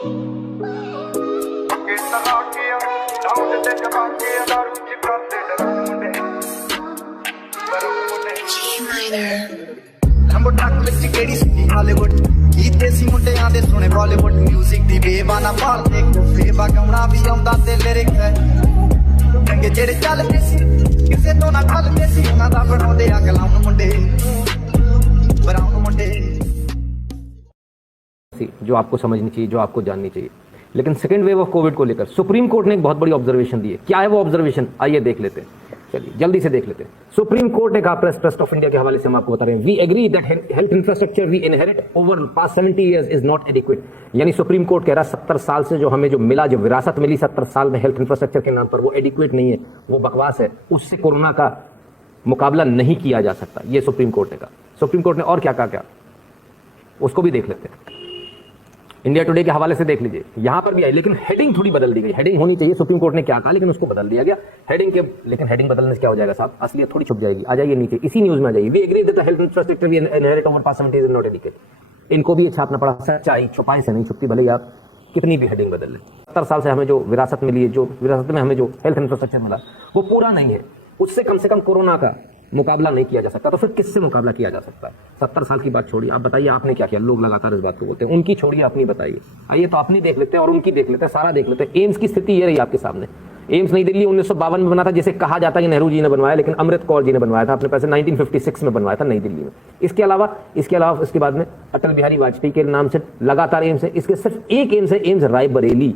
लंबो ट्रक विच केड़ी सी हालीवुड गीत देसी मुंडियां दे सुने बॉलीवुड म्यूजिक दी बेवाना पाल देख बेवा गवना भी आउंदा ते लिरिक है रंगे जेड़े चलदे सी किसे तो ना खलदे सी उन्हां दा बनाउंदे आ गलाउन मुंडे ब्राउन मुंडे जो आपको समझनी चाहिए, जो आपको जाननी चाहिए। लेकिन सेकेंड वेव ऑफ कोविड को लेकर सुप्रीम कोर्ट ने एक बहुत बड़ी ऑब्जर्वेशन दी है। क्या है वो ऑब्जर्वेशन, आइए देख लेते हैं। चलिए जल्दी से देख लेते हैं। सुप्रीम कोर्ट ने कहा, प्रेस ट्रस्ट ऑफ इंडिया के हवाले से हम आपको बता रहे हैं, we agree that health infrastructure we inherit over past 70 years is not adequate. यानी सुप्रीम कोर्ट कह रहा है 70 साल से जो हमें जो मिला, जो विरासत मिली 70 साल में हेल्थ इंफ्रास्ट्रक्चर के नाम पर, वो एडिक्वेट नहीं है, वो बकवास है, उससे कोरोना का मुकाबला नहीं किया जा सकता। ये सुप्रीम कोर्ट ने कहा। सुप्रीम कोर्ट ने और क्या कहा, क्या उसको भी देख लेते हैं। इंडिया टुडे के हवाले से देख लीजिए, यहां पर भी आई, लेकिन हेडिंग थोड़ी बदल दी गई। हेडिंग होनी चाहिए, सुप्रीम कोर्ट ने क्या कहा, लेकिन उसको बदल दिया गया हेडिंग के। लेकिन हेडिंग बदलने से क्या हो जाएगा साहब, असलियत थोड़ी छुप जाएगी। आ जाइए नीचे, इसी न्यूज में आ जाइए। We agree that the health infrastructure we inherit over past 70 is not adequate. इनको भी ये छापना पड़ा। सच्चाई छुपाई से नहीं छुपती, भले ही आप कितनी भी हेडिंग बदल लें। 70 साल से हमें जो विरासत मिली है, जो विरासत में हमें जो हेल्थ इंफ्रास्ट्रक्चर मिला, वो पूरा नहीं है। उससे कम से कम कोरोना का मुकाबला नहीं किया जा सकता, तो फिर किससे मुकाबला किया जा सकता है? 70 साल की बात छोड़िए, आप बताइए आपने क्या किया। लोग लगातार इस बात को बोलते हैं, उनकी छोड़िए, अपनी बताइए। आइए तो अपनी देख लेते हैं और उनकी देख लेते हैं, सारा देख लेते हैं। एम्स की स्थिति ये रही आपके सामने। एम्स नई दिल्ली 1952 में बना था, जिसे कहा जाता है कि नेहरू जी ने बनवाया, लेकिन अमृत कौर जी ने बनवाया था अपने पैसे। 1956 में बनवाया था नई दिल्ली में। इसके अलावा इसके बाद में अटल बिहारी वाजपेयी के नाम से लगातार एम्स है। इसके सिर्फ एक एम्स है, एम्स रायबरेली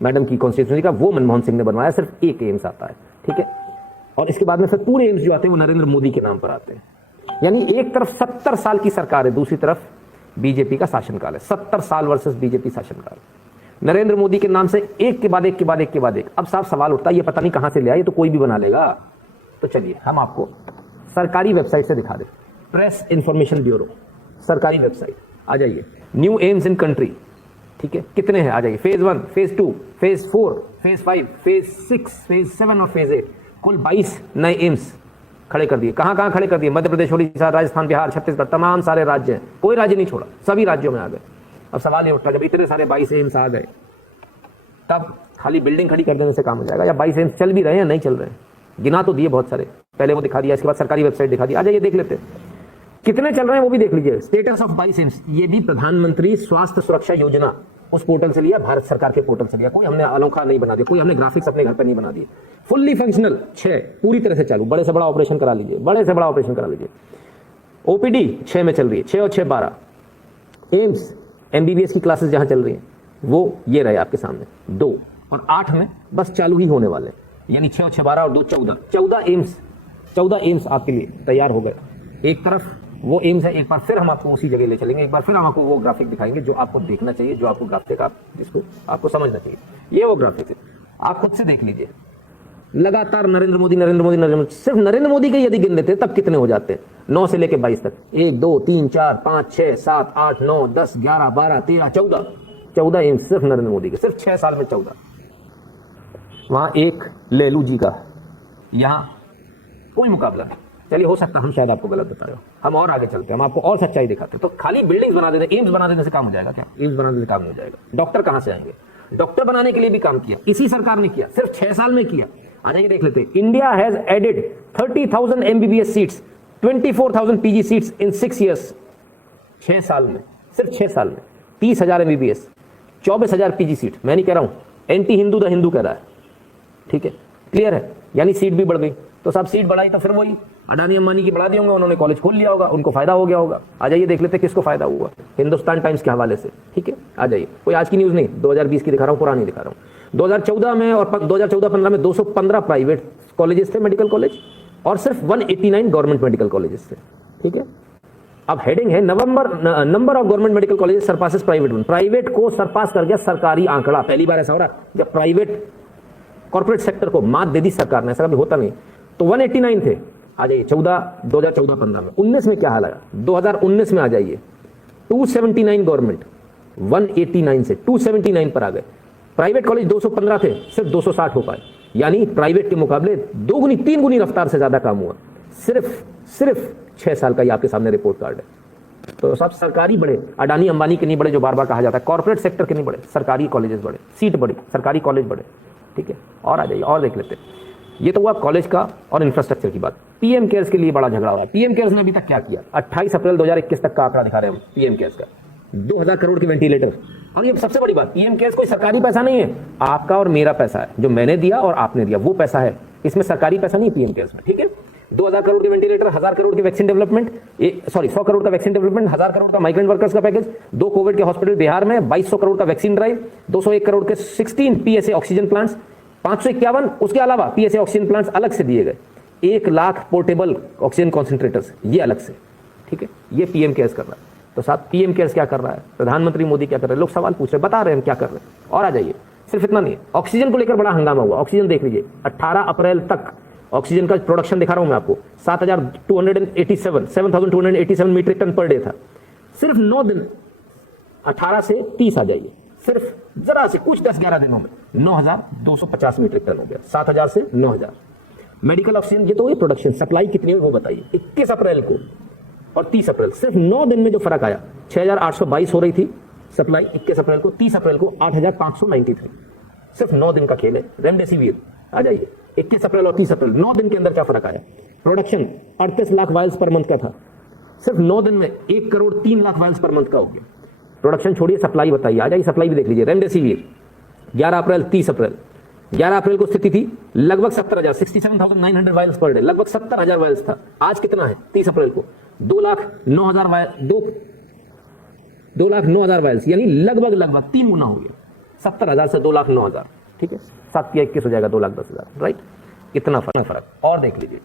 मैडम की कॉन्स्टिट्यूंसी का, वो मनमोहन सिंह ने बनवाया। सिर्फ एक एम्स आता है, ठीक है। और इसके बाद में फिर पूरे एम्स जो आते हैं वो नरेंद्र मोदी के नाम पर आते हैं। यानी एक तरफ 70 साल की सरकार है, दूसरी तरफ बीजेपी का शासनकाल है। 70 साल वर्सेस बीजेपी शासनकाल, नरेंद्र मोदी के नाम से एक के बाद एक के बाद एक के बाद एक। अब साफ सवाल उठता है, ये पता नहीं कहां से ले आए, ये तो कोई भी बना लेगा। तो चलिए हम आपको सरकारी वेबसाइट से दिखा दें। प्रेस इंफॉर्मेशन ब्यूरो सरकारी वेबसाइट, आ जाइए। न्यू एम्स इन कंट्री, ठीक है, कितने हैं आ जाइए। Phase 1, phase 2, phase 4, phase 5, phase 6, phase 7 और फेज 8, कुल 22 नए एम्स खड़े कर दिए। कहां कहां खड़े कर दिए? मध्य प्रदेश, ओडिशा, राजस्थान, बिहार, छत्तीसगढ़, तमाम सारे राज्य हैं, कोई राज्य नहीं छोड़ा, सभी राज्यों में आ गए। अब सवाल ये उठता, जब इतने सारे 22 एम्स आ गए, तब खाली बिल्डिंग खड़ी कर देने से काम हो जाएगा, या 22 एम्स चल भी रहे हैं या नहीं चल रहे हैं? गिना तो दिए बहुत सारे, पहले वो दिखा दिया, इसके बाद सरकारी वेबसाइट दिखा दी। आ जाइए देख लेते हैं कितने चल रहे हैं, वो भी देख लीजिए। स्टेटस ऑफ 22 एम्स, ये भी प्रधानमंत्री स्वास्थ्य सुरक्षा योजना उस पोर्टल से लिया, भारत सरकार के पोर्टल से लिया। कोई हमने अनोखा नहीं बना दिया, कोई हमने ग्राफिक्स अपने घर पर नहीं बना दिए। फुल्ली फंक्शनल 6, पूरी तरह से चालू, बड़े से बड़ा ऑपरेशन करा लीजिए, बड़े से बड़ा ऑपरेशन करा लीजिए। ओपीडी 6 में चल रही है, 6 और 6 12। एम्स एमबीबीएस की क्लासेस जहां चल रही हैं वो ये रहे आपके सामने 2 और 8 में बस चालू ही होने वाले, यानी 6 और 6 12 और 2 14 एम्स आपके लिए तैयार हो गए। एक तरफ वो एम्स है, एक बार फिर हम आपको उसी जगह ले चलेंगे, एक बार फिर हम आपको वो ग्राफिक दिखाएंगे जो आपको देखना चाहिए, जो आपको ग्राफिक आप जिसको आपको समझना चाहिए। ये वो ग्राफिक है, आप खुद से देख लीजिए। लगातार नरेंद्र मोदी, सिर्फ नरेंद्र मोदी के यदि गिन लेते तब कितने हो जाते हैं? 9 से लेकर 22 तक, 1 2 3 4 5 6 7 8 9 10 11 12 13 14 एम्स सिर्फ नरेंद्र मोदी के, सिर्फ 6 साल में 14। वहां एक लेलू जी का, यहां कोई मुकाबला नहीं। चलिए हो सकता हम शायद आपको गलत बता रहे हो, हम और आगे चलते हैं, हम आपको और सच्चाई दिखाते हैं। तो खाली बिल्डिंग बना देते, एम्स बना देने से काम हो जाएगा क्या? एम्स बना देने से काम हो जाएगा? डॉक्टर कहां से आएंगे? डॉक्टर बनाने के लिए भी काम किया, इसी सरकार ने किया, सिर्फ 6 साल में किया। आ जाइए देख लेते हैं। India has added 30,000 MBBS seats, 24,000 PG seats in 6 years. 6 साल में, सिर्फ 6 साल में 30,000 एमबीबीएस, 24,000 पीजी सीट। मैं नहीं कह रहा हूं, एंटी हिंदू द हिंदू कह रहा है, ठीक है, क्लियर है? यानी सीट भी बढ़ गई। तो सब सीट बढ़ाई तो फिर वही अडानी अंबानी की बढ़ा दी होंगे, उन्होंने कॉलेज खोल लिया होगा, उनको फायदा हो गया होगा। आ जाइए देख लेते हैं किसको फायदा हुआ, हिंदुस्तान टाइम्स के हवाले से, ठीक है। आ जाइए, कोई आज की न्यूज नहीं, 2020 की दिखा रहा हूं, पुरानी दिखा रहा हूं। 2014 में और 2014-15 में 215 प्राइवेट कॉलेजेस थे, मेडिकल कॉलेज, और सिर्फ 189 गवर्नमेंट मेडिकल कॉलेजेस थे, ठीक है। अब हेडिंग है number of government medical colleges surpasses private one. Private को सरपास कर गया सरकारी आंकड़ा। पहली बार ऐसा हो रहा जब प्राइवेट कॉर्पोरेट सेक्टर को मात दे दी सरकार ने, ऐसा कभी होता नहीं। तो 189 थे। आ जाइए 2014-15 में। 19 में क्या हाल है? 2019 में आ जाइए 279 गवर्नमेंट, 189 से 279 पर आ गए। प्राइवेट कॉलेज 215 थे, सिर्फ 260 हो पाए, यानी प्राइवेट के मुकाबले 2 गुनी 3 गुनी रफ्तार से ज्यादा काम हुआ। सिर्फ 6 साल का ये आपके सामने रिपोर्ट कार्ड है। तो सब सरकारी बढ़े, अडानी अंबानी के नहीं बढ़े जो बार बार कहा जाता है, कॉर्पोरेट सेक्टर के नहीं बढ़े, सरकारी कॉलेजेस बढ़े, सीट बढ़ी, सरकारी कॉलेज बढ़े। ठीक है, और आ जाइए और देख लेते हैं। ये तो हुआ कॉलेज का और इंफ्रास्ट्रक्चर की बात। पीएम केयर्स के लिए बड़ा झगड़ा हो रहा है। पीएम केयर्स ने अभी तक क्या किया? 28 अप्रैल 2021 तक का आंकड़ा दिखा रहे हैं हम पीएम केयर्स का, 2000 करोड़ के वेंटिलेटर। और ये सबसे बड़ी बात, पीएम केयर्स कोई सरकारी पैसा नहीं है, आपका और मेरा पैसा है, जो मैंने दिया और आपने दिया वो पैसा है, इसमें सरकारी पैसा नहीं है पीएम केयर्स में। ठीक है, 2000 करोड़ के वेंटिलेटर, 1000 करोड़ की वैक्सीन डेवलपमेंट, 100 करोड़ का वैक्सीन डेवलपमेंट, 1000 करोड़ का माइग्रेंट वर्कर्स का पैकेज, 2 कोविड के हॉस्पिटल बिहार में, 2200 करोड़ का वैक्सीन ड्राइव, 201 करोड़ के 16 पीएसए ऑक्सीजन प्लांट्स, 551 उसके अलावा पीएसए ऑक्सीजन प्लांट्स अलग से दिए गए, 1 लाख पोर्टेबल ऑक्सीजन कॉन्सेंट्रेटर्स ये अलग से। ठीक है, ये पीएम केयर्स कर रहा है। तो साथ पीएम केयर्स क्या कर रहा है, प्रधानमंत्री मोदी क्या कर रहे हैं, लोग सवाल पूछ रहे हैं, बता रहे हैं हम क्या कर रहे हैं। और आ जाइए, सिर्फ इतना नहीं है, ऑक्सीजन को लेकर बड़ा हंगामा हुआ। ऑक्सीजन देख लीजिए, 18 अप्रैल तक ऑक्सीजन का प्रोडक्शन दिखा रहा हूं मैं आपको, 7,287 मीट्रिक टन पर डे था। सिर्फ 9 दिन, 18 से 30 आ जाइए, सिर्फ जरा से कुछ 10-11 दिनों में 9,250 मीट्रिक टन हो गया, 7,000 से 9,000। मेडिकल ऑक्सीजन ये तो हुई प्रोडक्शन, सप्लाई कितनी हुई वो बताइए। 21 अप्रैल को और 30 अप्रैल, सिर्फ 9 दिन में जो फर्क आया, 6,822 हो रही थी सप्लाई 21 अप्रैल को, 30 अप्रैल को 8,593। सिर्फ 9 दिन का खेल है। रेमडेसिविर आ जाइए, 21 अप्रैल और 30 अप्रैल 9 दिन के अंदर क्या फर्क आया? Production 38 lakh vials per month का था, सिर्फ 9 दिन में 1 crore 3 lakh vials per month का हो गया। प्रोडक्शन छोड़िए, सप्लाई बताइए, आ जाइए सप्लाई भी देख लीजिए। रेमडेसिविर 11 अप्रैल 30 अप्रैल, 11 अप्रैल को स्थिति थी लगभग 70,000, 67,900 वायल्स पर डे, लगभग 70,000 वायल्स था। आज कितना है 30 अप्रैल को? 2,09,000 वायल्स, यानी लगभग 3 गुना हो गया, 70,000 से 2,09,000। ठीक है, 7 या 21 हो जाएगा, 2,10,000, राइट। इतना फर्क। और देख लीजिए,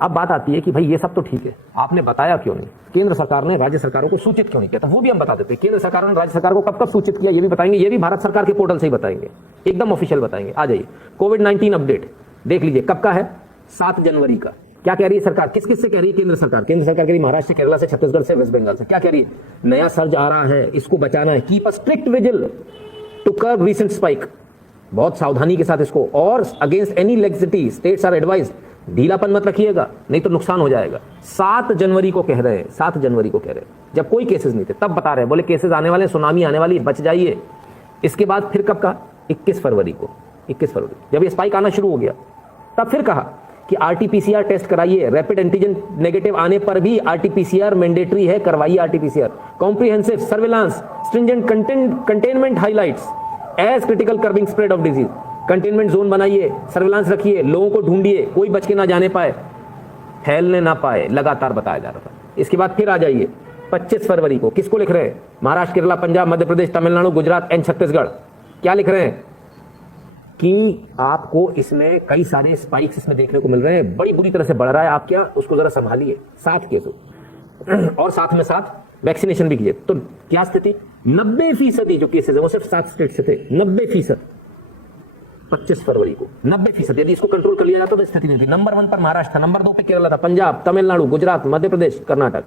अब बात आती है कि भाई ये सब तो ठीक है, आपने बताया क्यों नहीं? केंद्र सरकार ने राज्य सरकारों को सूचित क्यों नहीं किया? तो वो भी हम बता देते हैं, केंद्र सरकार ने राज्य सरकार को कब सूचित किया ये भी बताएंगे, ये भी भारत सरकार के पोर्टल से ही बताएंगे, एकदम ऑफिशियल बताएंगे। आ जाइए, कोविड-19 अपडेट देख लीजिए, कब का है? 7 जनवरी का। क्या कह रही है सरकार? किस किस से कह रही है केंद्र सरकार? केंद्र सरकार कह रही है महाराष्ट्र, केरला से, छत्तीसगढ़ से, वेस्ट बंगाल से। क्या कह रही है? नया सर्ज आ रहा है, इसको बचाना है, keep a strict vigil to curb recent spike, बहुत सावधानी के साथ इसको, और against any laxity states are advised, ढीलापन मत रखिएगा नहीं तो नुकसान हो जाएगा। 7 जनवरी को कह रहे हैं, 7 जनवरी को कह रहे हैं, जब कोई केसेस नहीं थे तब बता रहे हैं, बोले केसेस आने वाले, सुनामी आने वाली, बच जाइए। इसके बाद फिर कब कहा? 21 फरवरी को, 21 फरवरी जब ये स्पाइक आना शुरू हो गया तब फिर कहा कि आरटीपीसीआर टेस्ट कराइए, रैपिड एंटीजन नेगेटिव आने पर भी आरटीपीसीआर मैंडेटरी है, करवाइए RTPCR. Comprehensive surveillance, stringent containment highlights as critical curbing spread of disease, containment zone बनाइए, सर्विलांस रखिए, लोगों को ढूंढिए, कोई बच के ना जाने पाए, फैलने ना पाए, लगातार बताया जा रहा था। इसके बाद फिर आ जाइए 25 फरवरी को, किसको लिख रहे हैं? महाराष्ट्र, केरला, पंजाब, मध्य प्रदेश, तमिलनाडु, गुजरात एंड छत्तीसगढ़। क्या लिख रहे हैं? कि आपको इसमें कई सारे स्पाइक्स इसमें देखने को मिल रहे हैं, बड़ी बुरी तरह से बढ़ रहा है, आप क्या उसको जरा संभालिए। 7 केस और साथ में साथ वैक्सीनेशन भी कीजिए। तो क्या स्थिति? 90% जो केसेस है वो सिर्फ 7 स्टेट से थे, 90%। 25 फरवरी को 90%। यदि इसको कंट्रोल कर लिया जाता तो स्थिति नहीं थी। नंबर 1 पर महाराष्ट्र था, नंबर 2 पे केरला था, पंजाब, तमिलनाडु, गुजरात, मध्य प्रदेश, कर्नाटक।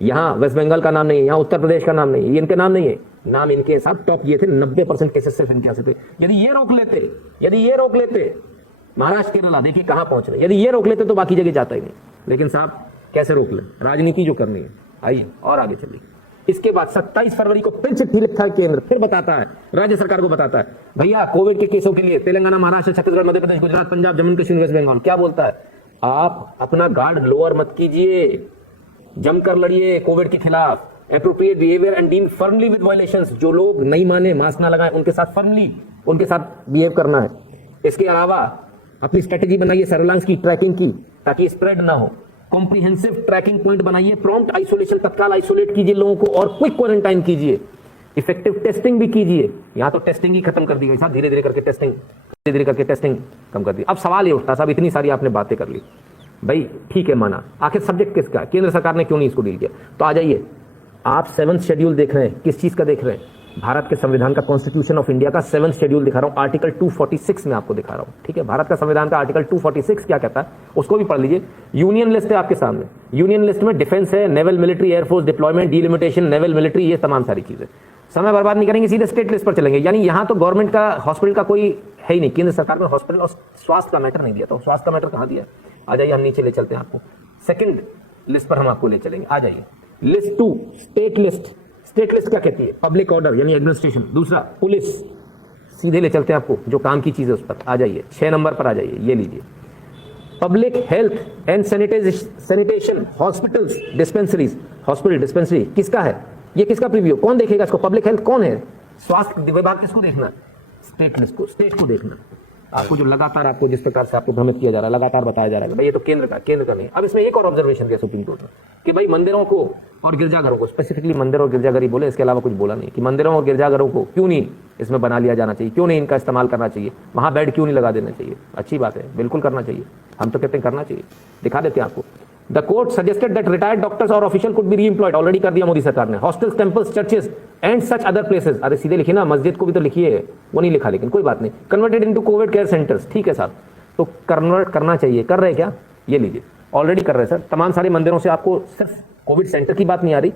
यहाँ वेस्ट बंगाल का नाम नहीं है, यहाँ उत्तर प्रदेश का नाम नहीं है, ये इनके नाम नहीं है, नाम इनके साथ टॉप ये थे। 90% केसेस सिर्फ इनके थे। यदि ये रोक लेते महाराष्ट्र, केरला देखिए कहां पहुंच रहे, यदि ये रोक लेते तो बाकी जगह जाता ही नहीं। लेकिन साहब कैसे रोक ले? राजनीति जो करनी है। आइए और आगे चलिए। इसके बाद 27 फरवरी को फिर चिट्ठी लिखता है केंद्र, फिर बताता है, राज्य सरकार को बताता है, भैया कोविड के केसों के लिए तेलंगाना, महाराष्ट्र, छत्तीसगढ़, मध्य प्रदेश, गुजरात, पंजाब, जम्मू कश्मीर, वेस्ट बंगाल। क्या बोलता है? आप अपना गार्ड लोअर मत कीजिए, जमकर लड़िए कोविड के खिलाफ। Appropriate behaviour and deal firmly with violations, जो लोग नहीं माने, मास्क ना लगाए, उनके साथ फर्मली उनके साथ बिहेव करना है। इसके अलावा अपनी स्ट्रेटेजी बनाइए सर्विलांस की, ट्रैकिंग की, ताकि स्प्रेड ना हो। कॉम्प्रिहेंसिव ट्रैकिंग पॉइंट बनाइए, प्रॉम्प्ट आइसोलेशन, तत्काल आइसोलेट कीजिए लोगों को और क्विक क्वारंटाइन कीजिए। इफेक्टिव टेस्टिंग भी कीजिए। यहां तो टेस्टिंग ही खत्म कर दी गई, धीरे धीरे करके टेस्टिंग कम कर दी। अब सवाल ये उठता साहब, इतनी सारी आपने बातें कर ली, भाई ठीक है माना, आखिर सब्जेक्ट किसका है? केंद्र सरकार ने क्यों नहीं इसको डील किया? तो आ जाइए, आप 7th शेड्यूल देख रहे हैं, किस चीज का देख रहे हैं? भारत के संविधान का, कॉन्स्टिट्यूशन ऑफ इंडिया का 7th शेड्यूल दिखा रहा हूं, आर्टिकल 246 में आपको दिखा रहा हूं। ठीक है, भारत का संविधान का आर्टिकल 246 क्या कहता है उसको भी पढ़ लीजिए। यूनियन लिस्ट है आपके सामने, यूनियन लिस्ट में डिफेंस है, naval, military, air force, deployment, delimitation, naval, military, ये तमाम सारी चीजें। समय बर्बाद नहीं करेंगे, सीधे स्टेट लिस्ट पर चलेंगे। यानी यहां तो गवर्नमेंट का हॉस्पिटल का कोई है ही नहीं, केंद्र सरकार ने हॉस्पिटल और स्वास्थ्य का मैटर नहीं दिया, तो स्वास्थ्य का मैटर कहां दिया? आ जाइए, हम नीचे ले चलते हैं आपको, सेकंड लिस्ट पर हम आपको ले चलेंगे। आ जाइए, list 2 state list. State list क्या कहती है? पब्लिक ऑर्डर यानी एडमिनिस्ट्रेशन। दूसरा पुलिस। सीधे ले चलते हैं आपको, जो काम की चीज है उस पर आ जाइए, 6 नंबर पर आ जाइए, ये लीजिए। Public health and sanitation, hospitals, dispensaries. Hospital dispensary किसका है? ये किसका प्रीव्यू? कौन देखेगा इसको? पब्लिक हेल्थ कौन है? स्वास्थ्य विभाग किसको देखना? स्टेट लिस्ट को, स्टेट को देखना। आपको जो लगातार आपको जिस प्रकार से आपको भ्रमित किया जा रहा है, लगातार बताया जा रहा है भाई ये तो केंद्र का नहीं। अब इसमें एक और ऑब्जर्वेशन दिया सुप्रीम कोर्ट ने कि भाई मंदिरों को और गिरजाघरों को, स्पेसिफिकली मंदिर और गिरजाघर ही बोले, इसके अलावा कुछ बोला नहीं, कि मंदिरों और गिरजाघरों को क्यों नहीं इसमें बना लिया जाना चाहिए, क्यों नहीं इनका इस्तेमाल करना चाहिए, वहां बेड क्यों नहीं लगा देना चाहिए। अच्छी बात है, बिल्कुल करना चाहिए, हम तो कहते हैं करना चाहिए। दिखा देते हैं आपको। The court suggested that retired doctors और ऑफिशियल कुड बी रीएम्प्लॉयड, ऑलरेडी कर दिया मोदी सरकार ने। Hostels, temples, churches and such other places, अरे सीधे लिखिए ना, मस्जिद को भी तो लिखिए, वो नहीं लिखा, लेकिन कोई बात नहीं। Converted into Covid care centres, ठीक है साहब, तो कन्वर्ट करना चाहिए। कर रहे क्या? ये लीजिए, ऑलरेडी कर रहे हैं सर। तमाम सारे मंदिरों से आपको सिर्फ कोविड सेंटर की बात नहीं आ रही,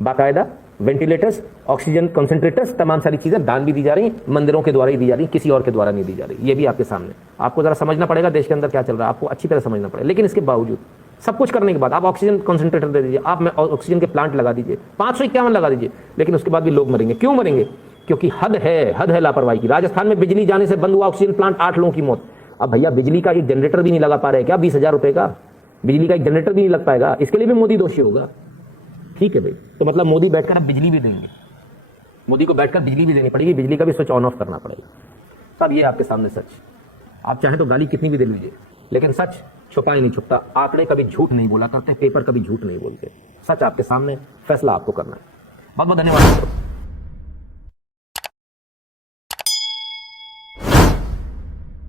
बाकायदा वेंटिलेटर्स, ऑक्सीजन कंसंट्रेटर्स, तमाम सारी चीजें दान भी दी जा रही, मंदिरों के द्वारा ही दी जा रही, किसी और के द्वारा नहीं दी जा रही। ये भी आपके सामने, आपको जरा समझना पड़ेगा देश के अंदर क्या चल रहा है, आपको अच्छी तरह समझना पड़ेगा। लेकिन इसके बावजूद सब कुछ करने के बाद आप ऑक्सीजन कंसंट्रेटर दे दीजिए, आप ऑक्सीजन के प्लांट लगा दीजिए, 551 लगा दीजिए, लेकिन उसके बाद भी लोग मरेंगे। क्यों मरेंगे? क्योंकि हद है लापरवाही की। राजस्थान में बिजली जाने से बंद हुआ ऑक्सीजन प्लांट, 8 लोगों की मौत। अब भैया बिजली का एक जनरेटर भी नहीं लगा पा रहे क्या? 20,000 रुपए का बिजली का एक जनरेटर भी नहीं लग पाएगा, इसके लिए भी मोदी दोषी होगा। ठीक है भाई, तो मतलब मोदी बैठकर अब बिजली भी देंगे, मोदी को बैठकर बिजली भी देनी पड़ेगी, बिजली का भी स्विच ऑन ऑफ करना पड़ेगा। सब ये आपके सामने सच। आप चाहें तो गाली कितनी भी दे लीजिए, लेकिन सच छुपाए नहीं छुपता। आंकड़े कभी झूठ नहीं बोला करते, पेपर कभी झूठ नहीं बोलते। सच आपके सामने, फैसला आपको करना है। बहुत बहुत धन्यवाद।